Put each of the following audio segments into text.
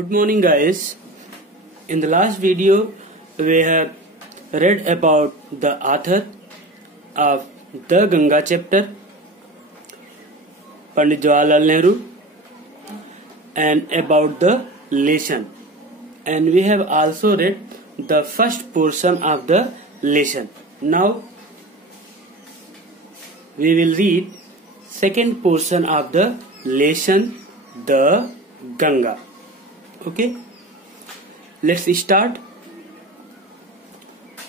Good morning, guys. In the last video, we have read about the author of the Ganga chapter, Pandit Jawaharlal Nehru, and about the lesson. And we have also read the first portion of the lesson. Now, we will read second portion of the lesson, the Ganga. Okay, let's start.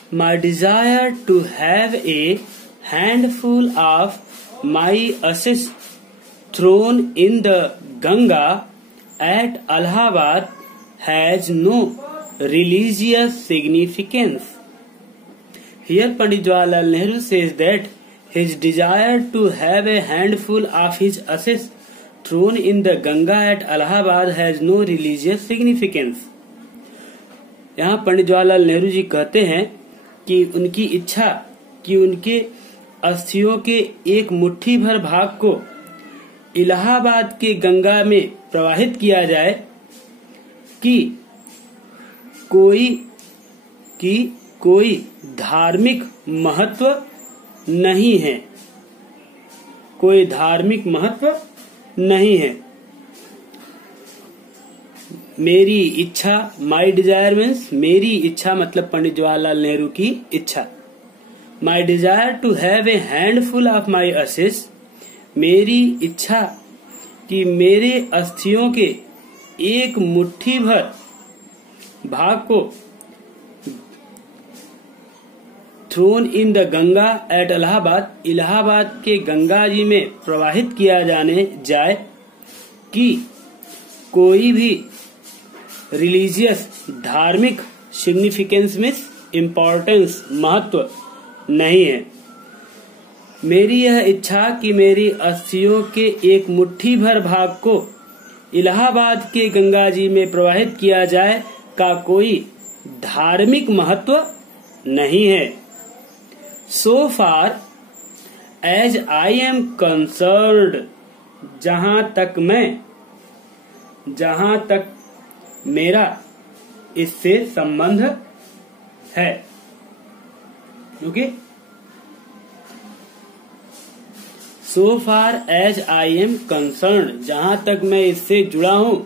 My desire to have a handful of my ashes thrown in the Ganga at Allahabad has no religious significance. Here Pandit Jawaharlal Nehru says that his desire to have a handful of his ashes thrown in the Ganga at Allahabad has no religious significance. यहाँ पंडित जवाहरलाल नेहरू जी कहते हैं कि उनकी इच्छा कि उनके अस्थियों के एक मुट्ठी भर भाग को इलाहाबाद के गंगा में प्रवाहित किया जाए कि कोई धार्मिक महत्व नहीं है, कोई धार्मिक महत्व नहीं है। मेरी इच्छा, माई डिजायर मीन्स मेरी इच्छा, मतलब पंडित जवाहरलाल नेहरू की इच्छा। My desire to have a handful of my ashes, मेरी इच्छा कि मेरे अस्थियों के एक मुट्ठी भर भाग को thrown in the Ganga at Allahabad, Allahabad के गंगा जी में प्रवाहित किया जाए कि कोई भी रिलीजियस, धार्मिक सिग्निफिकेंस में इम्पोर्टेंस, महत्व नहीं है। मेरी यह इच्छा कि मेरी अस्थियों के एक मुट्ठी भर भाग को इलाहाबाद के गंगा जी में प्रवाहित किया जाए का कोई धार्मिक महत्व नहीं है। So far as I am concerned, जहां तक मेरा इससे संबंध है। Okay, So far as I am concerned, जहां तक मैं इससे जुड़ा हूं,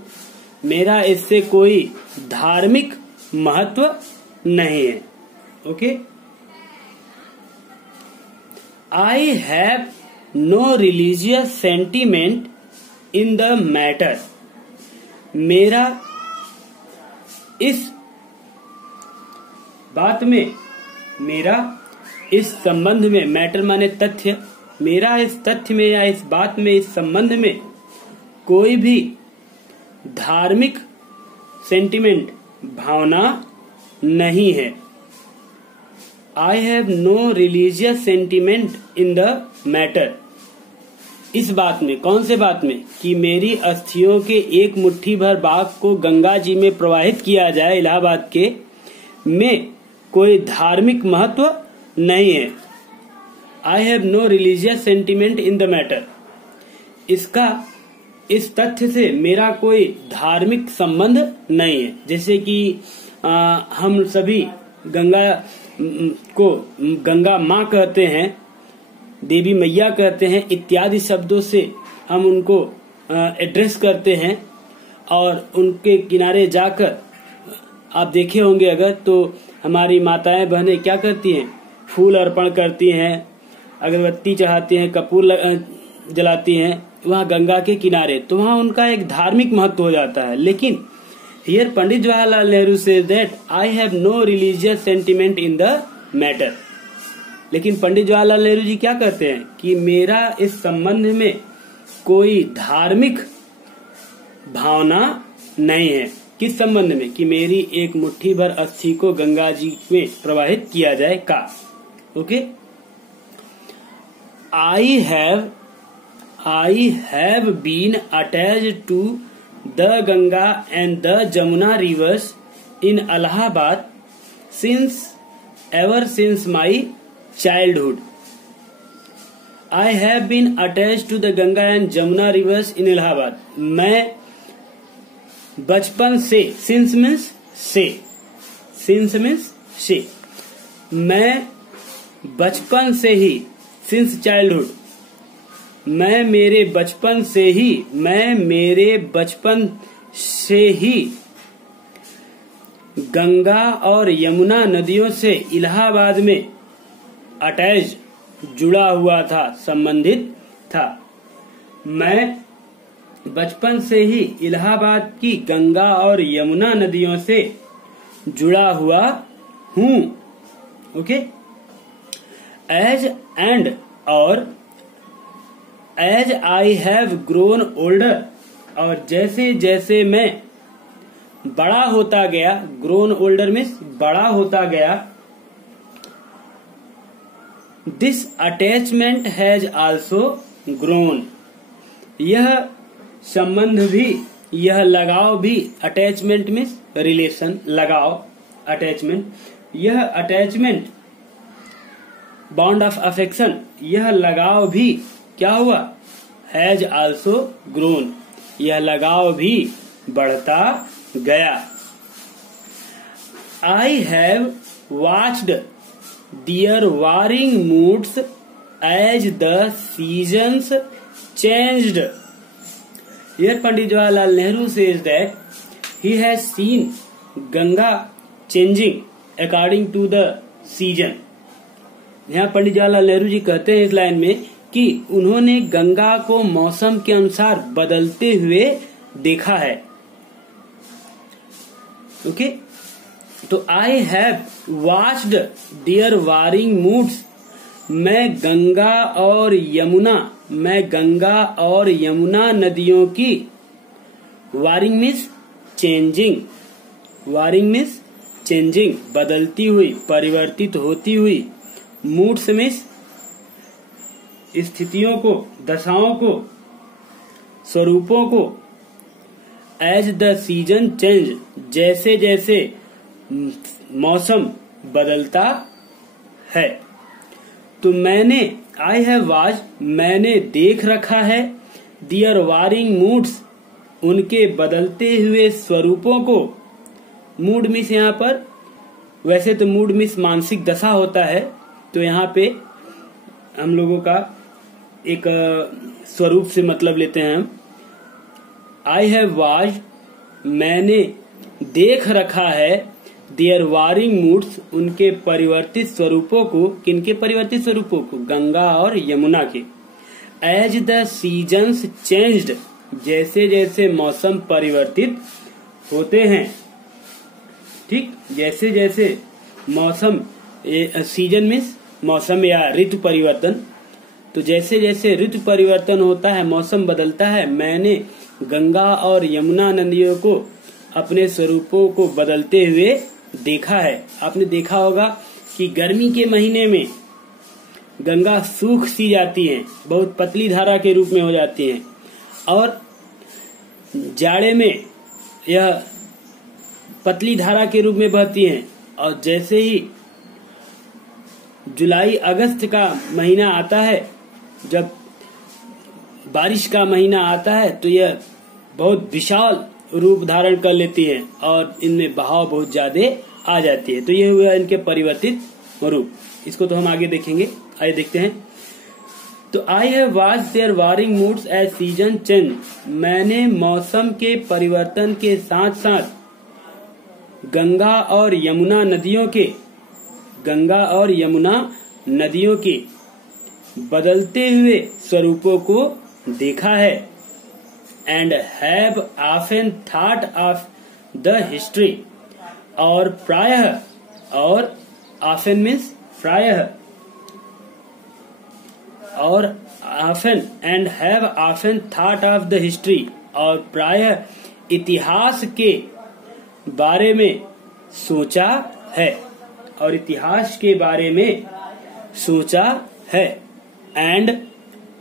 मेरा इससे कोई धार्मिक महत्व नहीं है। Okay, I have no religious sentiment in the matter. मेरा इस बात में, मेरा इस संबंध में, मैटर माने तथ्य, मेरा इस तथ्य में या इस बात में, इस संबंध में कोई भी धार्मिक सेंटिमेंट, भावना नहीं है। I have no religious sentiment in the matter. इस बात में, कौन से बात में? कि मेरी अस्थियों के एक मुट्ठी भर भाग को गंगा जी में प्रवाहित किया जाए, इलाहाबाद के, में कोई धार्मिक महत्व नहीं है। I have no religious sentiment in the matter. इस तथ्य से मेरा कोई धार्मिक संबंध नहीं है। जैसे कि हम सभी गंगा माँ कहते हैं, देवी मैया कहते हैं, इत्यादि शब्दों से हम उनको एड्रेस करते हैं। और उनके किनारे जाकर आप देखे होंगे अगर, तो हमारी माताएं बहनें क्या करती हैं? फूल अर्पण करती हैं, अगरबत्ती चढ़ाती हैं, कपूर जलाती हैं वहाँ गंगा के किनारे, तो वहाँ उनका एक धार्मिक महत्व हो जाता है। लेकिन Here Pandit Jawaharlal Nehru says that I have no religious sentiment in the matter. लेकिन पंडित जवाहरलाल नेहरू जी क्या कहते हैं कि मेरा इस संबंध में कोई धार्मिक भावना नहीं है। किस संबंध में? कि मेरी एक मुट्ठी भर अस्थि को गंगा जी में प्रवाहित किया जाए का। Okay, I have been attached to the Ganga and the Jamuna rivers in Allahabad ever since my childhood. I have been attached to the Ganga and Jamuna rivers in Allahabad. मैं बचपन से, सिंस मीन्स से, since means से, मैं बचपन से ही, since childhood, मैं मेरे बचपन से ही गंगा और यमुना नदियों से इलाहाबाद में अटैच, जुड़ा हुआ था, संबंधित था। मैं बचपन से ही इलाहाबाद की गंगा और यमुना नदियों से जुड़ा हुआ हूँ। ओके, एज एंड और as I have grown older, और जैसे जैसे मैं बड़ा होता गया, ग्रोन ओल्डर मीन्स बड़ा होता गया, this attachment has also grown, यह संबंध भी, यह लगाव भी, अटैचमेंट मीन्स रिलेशन, लगाव, अटैचमेंट, यह अटैचमेंट, बॉन्ड ऑफ अफेक्शन, यह लगाव भी क्या हुआ, हैज आल्सो ग्रोन, यह लगाव भी बढ़ता गया। I have watched their warring moods as the seasons changed. Here Pandit Jawaharlal Nehru says that he has seen Ganga changing according to the season. यहाँ पंडित जवाहरलाल नेहरू जी कहते हैं इस लाइन में कि उन्होंने गंगा को मौसम के अनुसार बदलते हुए देखा है। ओके, तो I have watched their warring moods, मैं गंगा और यमुना नदियों की, warring means changing, warring means changing, बदलती हुई, परिवर्तित होती हुई, मूड्स मीन्स स्थितियों को, दशाओं को, स्वरूपों को, एज द सीजन चेंज, जैसे जैसे मौसम बदलता है। तो मैंने, आई हैव वॉच, मैंने देख रखा है, दियर वारिंग मूड्स, उनके बदलते हुए स्वरूपों को, मूड मीन्स यहाँ पर, वैसे तो मूड मीन्स मानसिक दशा होता है, तो यहाँ पे हम लोगों का एक स्वरूप से मतलब लेते हैं हम। आई हैव वॉच, मैंने देख रखा है, देयर वारिंग मूड्स, उनके परिवर्तित स्वरूपों को, किनके परिवर्तित स्वरूपों को, गंगा और यमुना के, एज द सीजन्स चेंज्ड, जैसे जैसे मौसम परिवर्तित होते हैं। ठीक, जैसे जैसे मौसम, सीजन मीन्स मौसम या ऋतु परिवर्तन, तो जैसे जैसे ऋतु परिवर्तन होता है, मौसम बदलता है, मैंने गंगा और यमुना नदियों को अपने स्वरूपों को बदलते हुए देखा है। आपने देखा होगा कि गर्मी के महीने में गंगा सूख सी जाती है, बहुत पतली धारा के रूप में हो जाती है, और जाड़े में यह पतली धारा के रूप में बहती है, और जैसे ही जुलाई अगस्त का महीना आता है, जब बारिश का महीना आता है, तो यह बहुत विशाल रूप धारण कर लेती है और इनमें बहाव बहुत ज्यादा आ जाती है। तो ये हुआ इनके परिवर्तित रूप। इसको तो हम आगे देखेंगे, आइए देखते हैं। तो I have watched their warring moods as season change, मैंने मौसम के परिवर्तन के साथ साथ गंगा और यमुना नदियों के बदलते हुए स्वरूपों को देखा है। And have often thought of the history, और प्रायः, और ऑफन मीन्स प्रायः, और often, and have often thought of the history, और प्रायः इतिहास के बारे में सोचा है, और इतिहास के बारे में सोचा है। एंड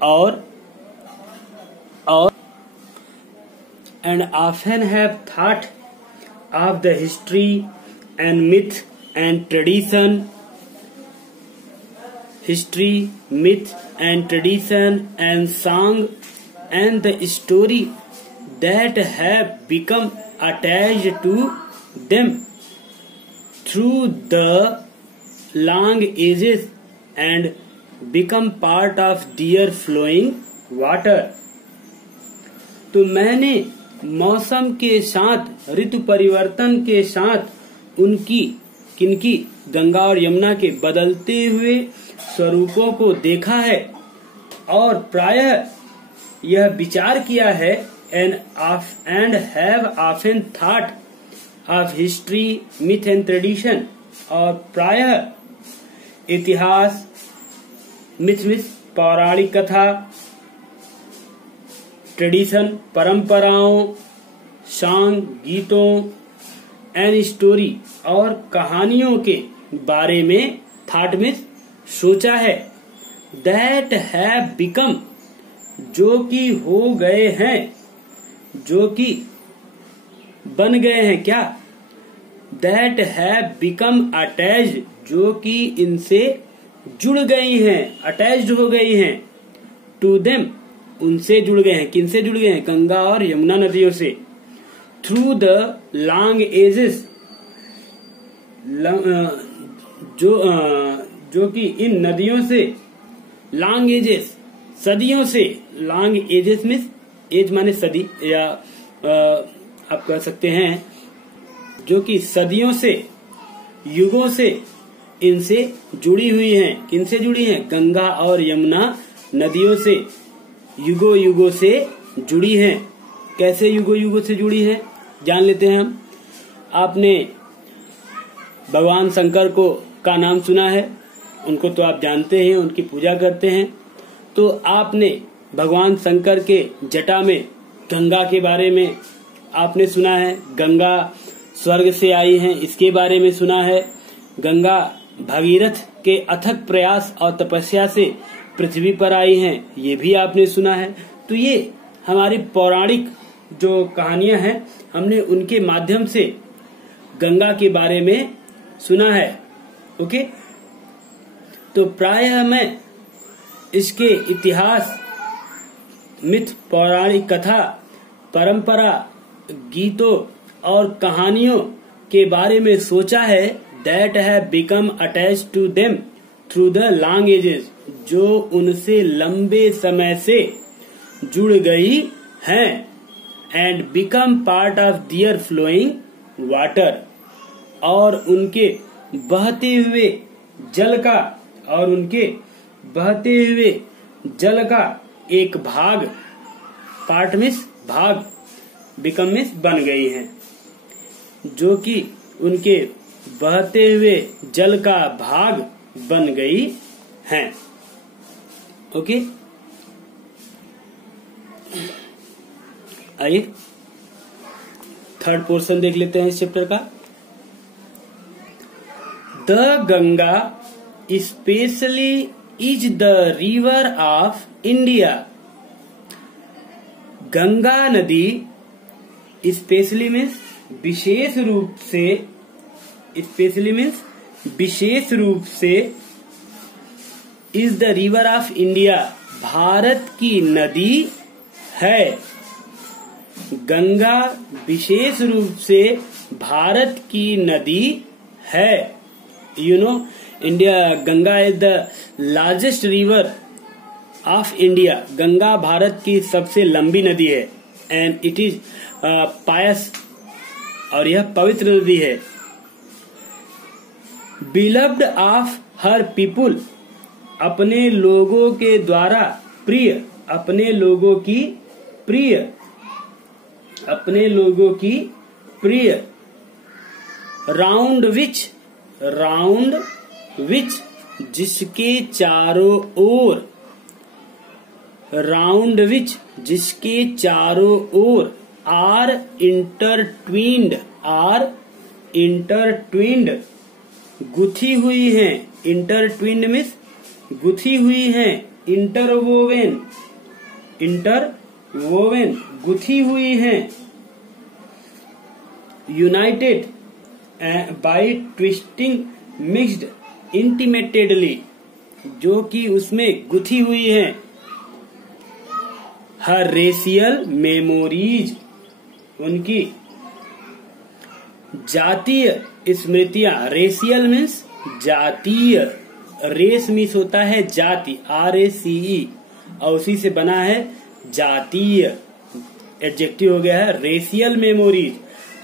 और and often have thought of the history and myth and tradition, and song and the story that have become attached to them through the long ages and become part of their flowing water। तो मैंने मौसम के साथ, ऋतु परिवर्तन के साथ उनकी किनकी गंगा और यमुना के बदलते हुए स्वरूपों को देखा है और प्रायः यह विचार किया है and have often thought of history, myth and tradition। और प्रायः इतिहास, मिथ पौराणिक कथा, ट्रेडिशन परंपराओं, सॉन्ग गीतों एंड स्टोरी और कहानियों के बारे में थॉट में सोचा है। दैट हैव बिकम जो कि हो गए हैं, जो कि बन गए हैं क्या? दैट हैव बिकम अटैच्ड जो कि इनसे जुड़ गई हैं, अटैच्ड हो गई हैं। टू देम उनसे जुड़ गए हैं, किनसे जुड़ गए हैं? गंगा और यमुना नदियों से। थ्रू द लॉन्ग एजेस जो कि इन नदियों से, लॉन्ग एजेस सदियों से, लॉन्ग एजेस में एज माने सदी या आप कह सकते हैं जो कि सदियों से, युगों से इनसे जुड़ी हुई हैं। किनसे जुड़ी हैं? गंगा और यमुना नदियों से युगों युगों से जुड़ी हैं। कैसे युगों युगों से जुड़ी हैं जान लेते हैं हम। आपने भगवान शंकर का नाम सुना है, उनको तो आप जानते हैं, उनकी पूजा करते हैं। तो आपने भगवान शंकर के जटा में गंगा के बारे में आपने सुना है, गंगा स्वर्ग से आई हैं इसके बारे में सुना है। गंगा भागीरथ के अथक प्रयास और तपस्या से पृथ्वी पर आई हैं, ये भी आपने सुना है। तो ये हमारी पौराणिक जो कहानियां हैं, हमने उनके माध्यम से गंगा के बारे में सुना है। ओके, तो प्रायः मैं इसके इतिहास, मिथ, पौराणिक कथा, परंपरा, गीतों और कहानियों के बारे में सोचा है। That have become attached to them through the long ages जो उनसे लंबे समय से जुड़ गई हैं and become part of their flowing water और उनके बहते हुए जल का, और उनके बहते हुए जल का एक भाग, पार्ट में भाग, बिकम में बन गई हैं, जो कि उनके बहते हुए जल का भाग बन गई हैं। ओके, आइए थर्ड पोर्शन देख लेते हैं इस चैप्टर का। The Ganga specially is the river of India. Ganga नदी स्पेशली मीन्स विशेष रूप से, स्पेशली मीन्स विशेष रूप से, is the river of India Bharat की नदी है। गंगा विशेष रूप से भारत की नदी है। You know India, Ganga is the largest river of India. Ganga Bharat की सबसे लंबी नदी है एंड इट इज पायस, और यह पवित्र नदी है। बिलव्ड ऑफ हर पीपुल, अपने लोगों के द्वारा प्रिय, अपने लोगों की प्रिय, अपने लोगों की प्रिय। राउंड विच जिसके चारों ओर, राउंड विच जिसके चारों ओर आर इंटरट्विन्ड, आर इंटरट्विन्ड गुथी हुई हैं। इंटरट्विन्ड मीन्स गुथी हुई हैं। इंटरवोवेन, इंटरवोवेन गुथी हुई हैं। यूनाइटेड बाय ट्विस्टिंग मिक्स्ड इंटीमेटेडली, जो कि उसमें गुथी हुई हैं। हर रेशियल मेमोरीज, उनकी जातीय स्मृतियां, रेशियल मीन्स जातीय, रेस मीन्स होता है जाति, RACE, और उसी से बना है जातीय, एडजेक्टिव हो गया है रेशियल मेमोरीज,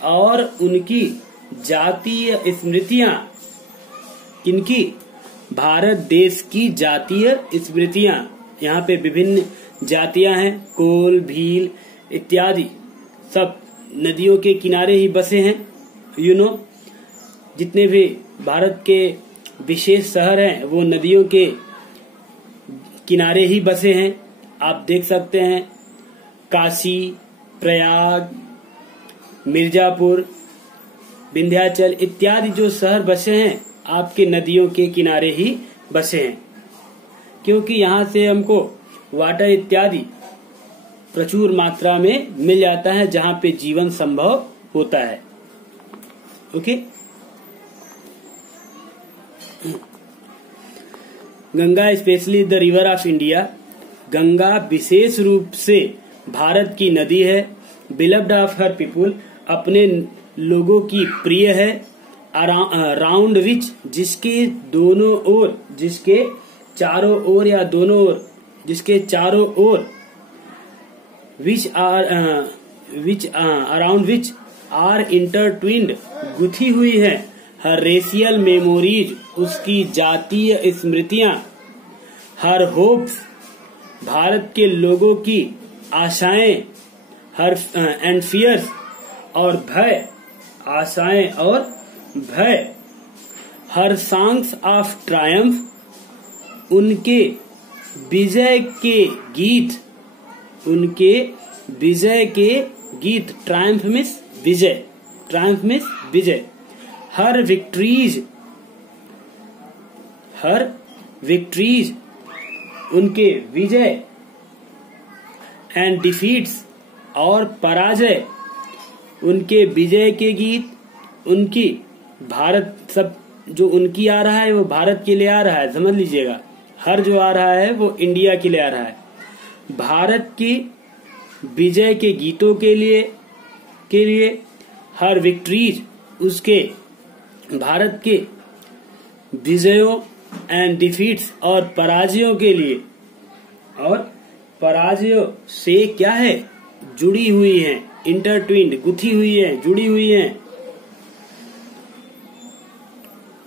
और उनकी जातीय स्मृतियां, किनकी? भारत देश की जातीय स्मृतियां। यहाँ पे विभिन्न जातियां हैं, कोल, भील इत्यादि सब नदियों के किनारे ही बसे हैं। जितने भी भारत के विशेष शहर हैं वो नदियों के किनारे ही बसे हैं। आप देख सकते हैं काशी, प्रयाग, मिर्जापुर, विंध्याचल इत्यादि जो शहर बसे हैं आपके नदियों के किनारे ही बसे हैं, क्योंकि यहाँ से हमको वाटर इत्यादि प्रचुर मात्रा में मिल जाता है जहाँ पे जीवन संभव होता है। Okay. Ganga specially the river of India, Ganga विशेष रूप से भारत की नदी है। बिलव्ड ऑफ हर पीपुल, अपने लोगों की प्रिय है। राउंड विच, जिसके दोनों ओर, जिसके चारों ओर या दोनों ओर, जिसके चारों ओर, विच अराउंड विच आर इंटरट्विन्ड, गुथी हुई है। हर रेशियल मेमोरीज, उसकी जातीय स्मृतियां। हर होप्स, भारत के लोगों की आशाएं। हर एंड फियर्स, और भय, आशाएं और भय। हर सॉन्ग्स ऑफ ट्रायम्फ, उनके विजय के गीत, उनके विजय के गीत। ट्रायम्फ मीन्स विजय, ट्रायम्फ मीन्स विजय। हर विक्ट्रीज, हर विक्ट्रीज, उनके विजय। एंड डिफीट्स, और पराजय, उनके विजय के गीत। उनकी भारत, सब जो उनकी आ रहा है वो भारत के लिए आ रहा है, समझ लीजिएगा। हर जो आ रहा है वो इंडिया के लिए आ रहा है। भारत की विजय के गीतों के लिए हर विक्ट्रीज, उसके भारत के विजयों। एंड डिफीट्स, और पराजयों के लिए, और पराजयों से क्या है? जुड़ी हुई हैं, इंटरट्विन्ड, गुथी हुई है, जुड़ी हुई हैं।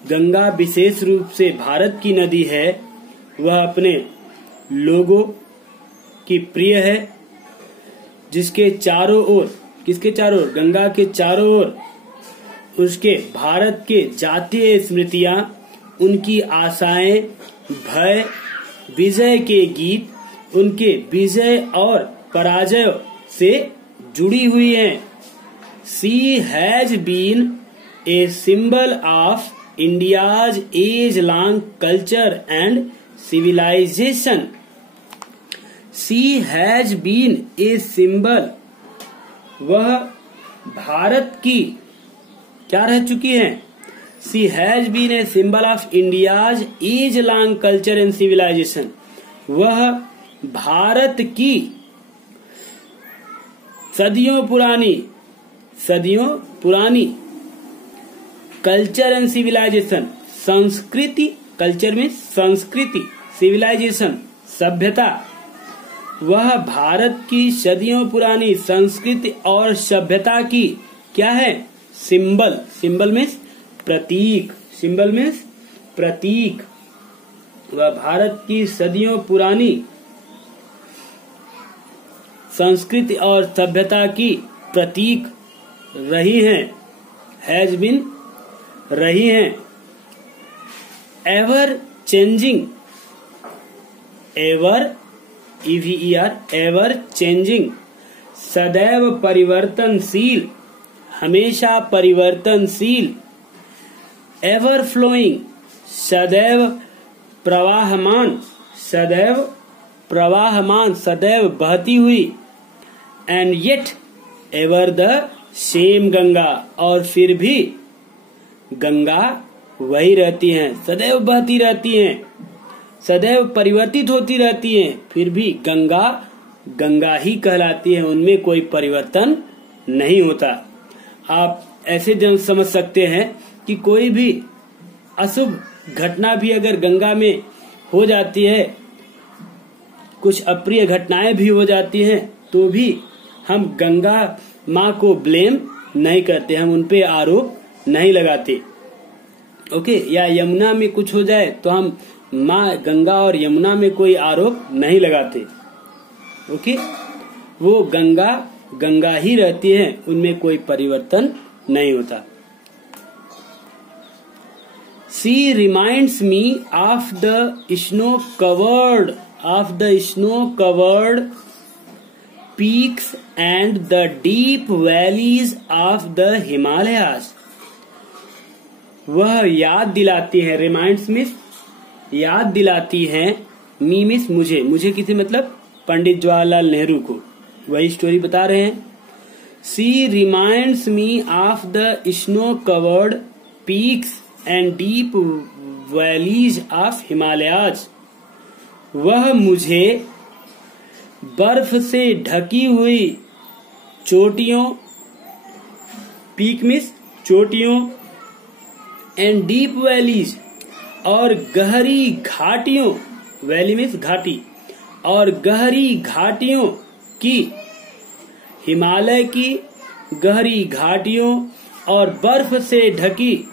गंगा विशेष रूप से भारत की नदी है। वह अपने लोगों की प्रिय है, जिसके चारों ओर, किसके चारों ओर? गंगा के चारों ओर उसके भारत के जातीय स्मृतियां, उनकी आशाएं, भय, विजय के गीत, उनके विजय और पराजय से जुड़ी हुई हैं। She has been a symbol of India's age-long culture and civilization. She has been a symbol. वह भारत की क्या रह चुकी है? She has been a symbol of India's age-long culture and civilization. वह भारत की सदियों पुरानी कल्चर एंड सिविलाइजेशन, संस्कृति, कल्चर में संस्कृति, सिविलाइजेशन सभ्यता। वह भारत की सदियों पुरानी संस्कृति और सभ्यता की क्या है? सिंबल। सिंबल मीन्स प्रतीक, सिंबल मीन्स प्रतीक। वह भारत की सदियों पुरानी संस्कृति और सभ्यता की प्रतीक रही हैं, हैज बीन, रही हैं। Ever changing, ever, EVER, ever changing, सदैव परिवर्तनशील, हमेशा परिवर्तनशील। एवर फ्लोइंग, सदैव प्रवाहमान, सदैव प्रवाहमान, सदैव बहती हुई। And yet ever the same Ganga, और फिर भी गंगा वही रहती हैं, सदैव बहती रहती हैं, सदैव परिवर्तित होती रहती हैं, फिर भी गंगा गंगा ही कहलाती है, उनमें कोई परिवर्तन नहीं होता। आप ऐसे समझ सकते हैं कि कोई भी अशुभ घटना भी अगर गंगा में हो जाती है, कुछ अप्रिय घटनाएं भी हो जाती हैं, तो भी हम गंगा माँ को ब्लेम नहीं करते, हम उनपे आरोप नहीं लगाते। ओके, या यमुना में कुछ हो जाए तो हम माँ गंगा और यमुना में कोई आरोप नहीं लगाते। ओके, वो गंगा गंगा ही रहती है, उनमें कोई परिवर्तन नहीं होता। She reminds me of the snow-covered peaks and the deep valleys of the Himalayas. वह याद दिलाती है, रिमाइंड्स मीन्स याद दिलाती है, मी मीन्स मुझे किसे मतलब पंडित जवाहरलाल नेहरू को, वही स्टोरी बता रहे हैं। She reminds me of the snow-covered peaks and deep valleys of Himalayas. वह मुझे बर्फ से ढकी हुई चोटियों, पीक मीन्स चोटियों, एंड डीप वैलीज और गहरी घाटियों, वैली मीन्स घाटी, और गहरी घाटियों की, हिमालय की गहरी घाटियों और बर्फ से ढकी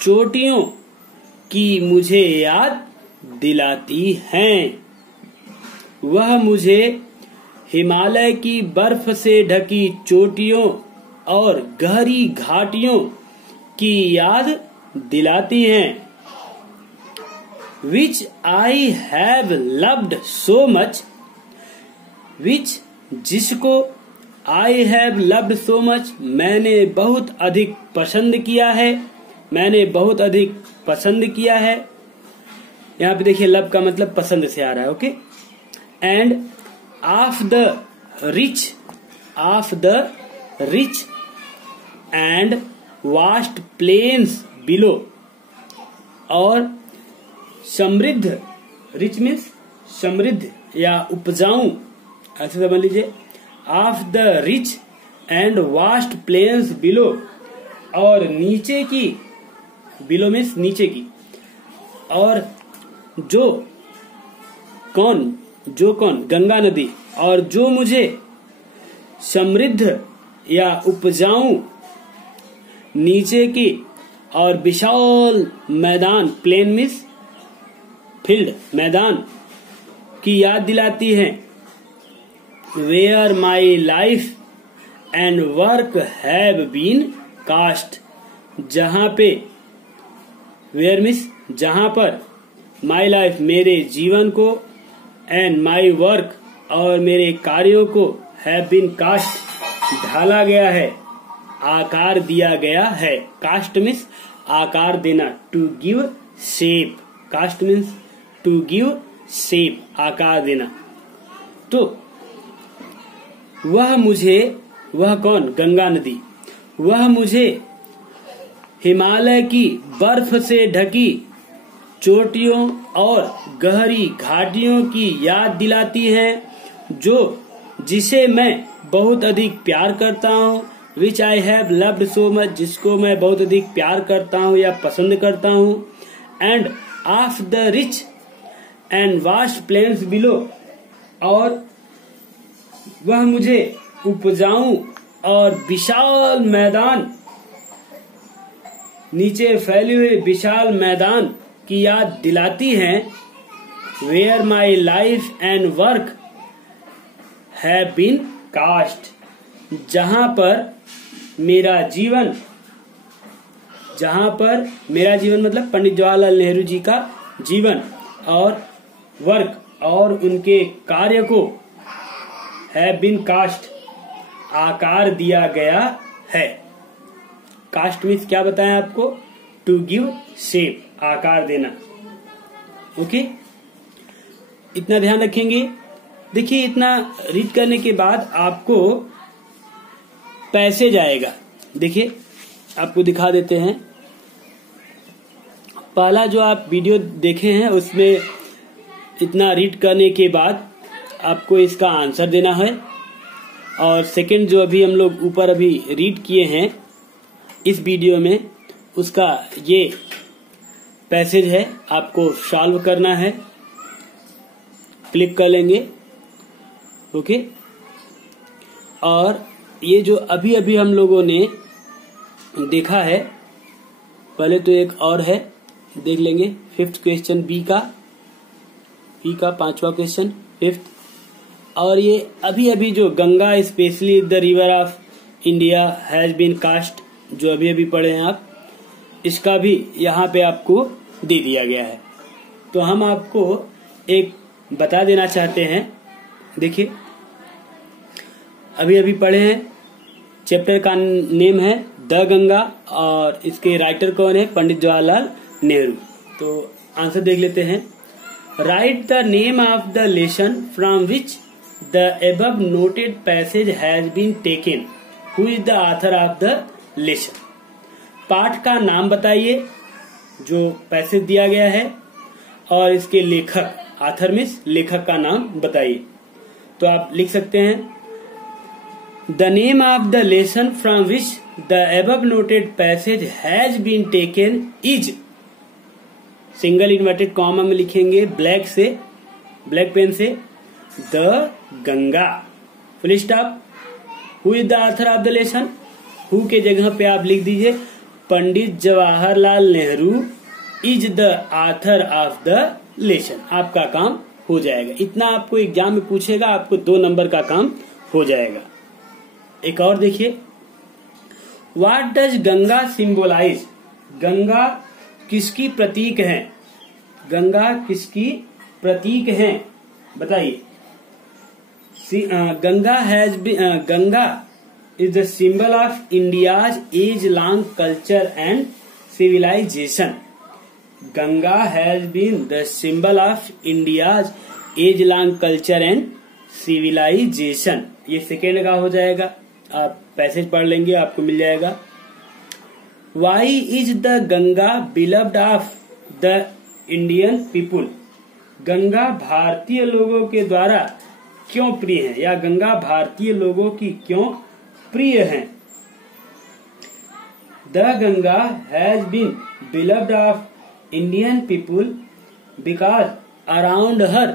चोटियों की मुझे याद दिलाती हैं। वह मुझे हिमालय की बर्फ से ढकी चोटियों और गहरी घाटियों की याद दिलाती हैं। Which I have loved so much, which जिसको I have loved so much मैंने बहुत अधिक पसंद किया है, मैंने बहुत अधिक पसंद किया है। यहाँ पे देखिए लव का मतलब पसंद से आ रहा है। Okay, and of the rich and vast plains below, और समृद्ध, रिच मीन्स समृद्ध या उपजाऊ, ऐसे समझ लीजिए, of the rich and vast plains below, और नीचे की, बिलो मीन्स नीचे की, और जो कौन गंगा नदी, और जो मुझे समृद्ध या उपजाऊ नीचे की और विशाल मैदान, प्लेन मीन्स फील्ड, मैदान की याद दिलाती है। Where my life and work have been cast, जहां पे, वेयर मीन्स जहां पर, माई लाइफ मेरे जीवन को, एंड माई वर्क और मेरे कार्यों को, हैव बीन कास्ट ढाला गया है, आकार दिया गया है। कास्ट मीन्स आकार देना, to give shape, cast means to give shape, आकार देना। तो वह कौन, गंगा नदी, वह मुझे हिमालय की बर्फ से ढकी चोटियों और गहरी घाटियों की याद दिलाती है, जिसे मैं बहुत अधिक प्यार करता हूँ। Which I have loved so much, जिसको मैं बहुत अधिक प्यार करता हूँ या पसंद करता हूँ। And of the rich and vast plains below, और वह मुझे उपजाऊ और विशाल मैदान, नीचे फैले हुए विशाल मैदान की याद दिलाती हैं। Where my life and work have been cast, जहां पर मेरा जीवन मतलब पंडित जवाहरलाल नेहरू जी का जीवन और वर्क और उनके कार्य को, हैव बीन कास्ट आकार दिया गया है। कास्ट मीन्स क्या बताया आपको, टू गिव शेप, आकार देना। ओके, इतना ध्यान रखेंगे। देखिए, इतना रीड करने के बाद आपको पैसेज आएगा। देखिए, आपको दिखा देते हैं। पहला जो आप वीडियो देखे हैं उसमें इतना रीड करने के बाद आपको इसका आंसर देना है, और सेकंड जो अभी हम लोग ऊपर अभी रीड किए हैं इस वीडियो में उसका ये पैसेज है, आपको सॉल्व करना है। क्लिक कर लेंगे, ओके। और ये जो अभी अभी हम लोगों ने देखा है, पहले तो एक और है, देख लेंगे। 5th क्वेश्चन बी का 5वां क्वेश्चन 5th। और ये अभी अभी जो Ganga specially the river of India has been cast, जो अभी अभी पढ़े हैं आप, इसका भी यहाँ पे आपको दे दिया गया है। तो हम आपको एक बता देना चाहते हैं। देखिए, अभी अभी पढ़े हैं, चैप्टर का नेम है द गंगा, और इसके राइटर कौन है? पंडित जवाहरलाल नेहरू। तो आंसर देख लेते हैं। Write the name of the lesson from which the above noted passage has been taken. Who is the author of the lesson? पाठ का नाम बताइए जो पैसेज दिया गया है, और इसके लेखक, ऑथर मीन्स लेखक का नाम बताइए। तो आप लिख सकते हैं, the name of the lesson from which the above noted passage has been taken is, single inverted comma में लिखेंगे ब्लैक पेन से, the Ganga, full stop. Who is the author of the lesson? Who के जगह पे आप लिख दीजिए Pandit Jawaharlal Nehru is the author of the lesson. आपका काम हो जाएगा। इतना आपको एग्जाम में पूछेगा, आपको 2 नंबर का काम हो जाएगा। एक और देखिए, what does Ganga symbolise? Ganga किसकी प्रतीक है? गंगा किसकी प्रतीक है बताइए। Ganga is the symbol of India's age-long culture and civilization. Ganga has been the symbol of India's age-long culture and civilization. ये सेकेंड का हो जाएगा, आप पैसेज पढ़ लेंगे, आपको मिल जाएगा। Why is the Ganga beloved of the Indian people? Ganga भारतीय लोगों के द्वारा क्यों प्रिय है, या गंगा भारतीय लोगों की क्यों प्रिय है? The Ganga has been beloved of Indian people because around her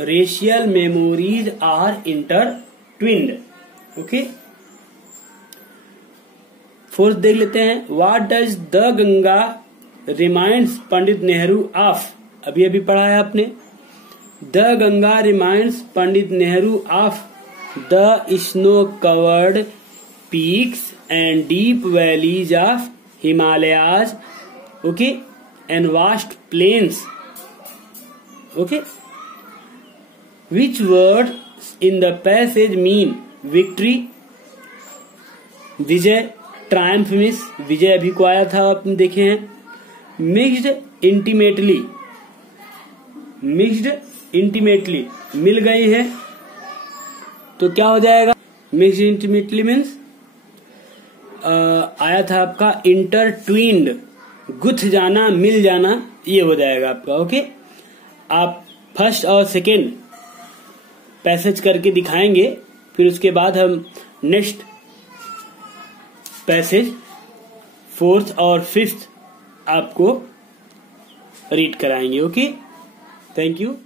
racial memories are intertwined. Okay, 4th देख लेते हैं। What does the Ganga reminds Pandit Nehru of? अभी अभी पढ़ा है आपने। The Ganga reminds Pandit Nehru of the snow-covered peaks and deep valleys of Himalayas, okay, and vast plains, okay. Which words in the passage mean victory? Vijay, triumph means विजय अभी को आया था, आपने देखे हैं। Mixed intimately मिल गई है, तो क्या हो जाएगा? मिक्स इंटीमेटली मीन्स आया था आपका इंटरट्विन्ड, गुथ जाना, मिल जाना, ये हो जाएगा आपका। ओके, आप फर्स्ट और सेकेंड पैसेज करके दिखाएंगे, फिर उसके बाद हम नेक्स्ट पैसेज 4th और 5th आपको रीड कराएंगे। Okay, thank you.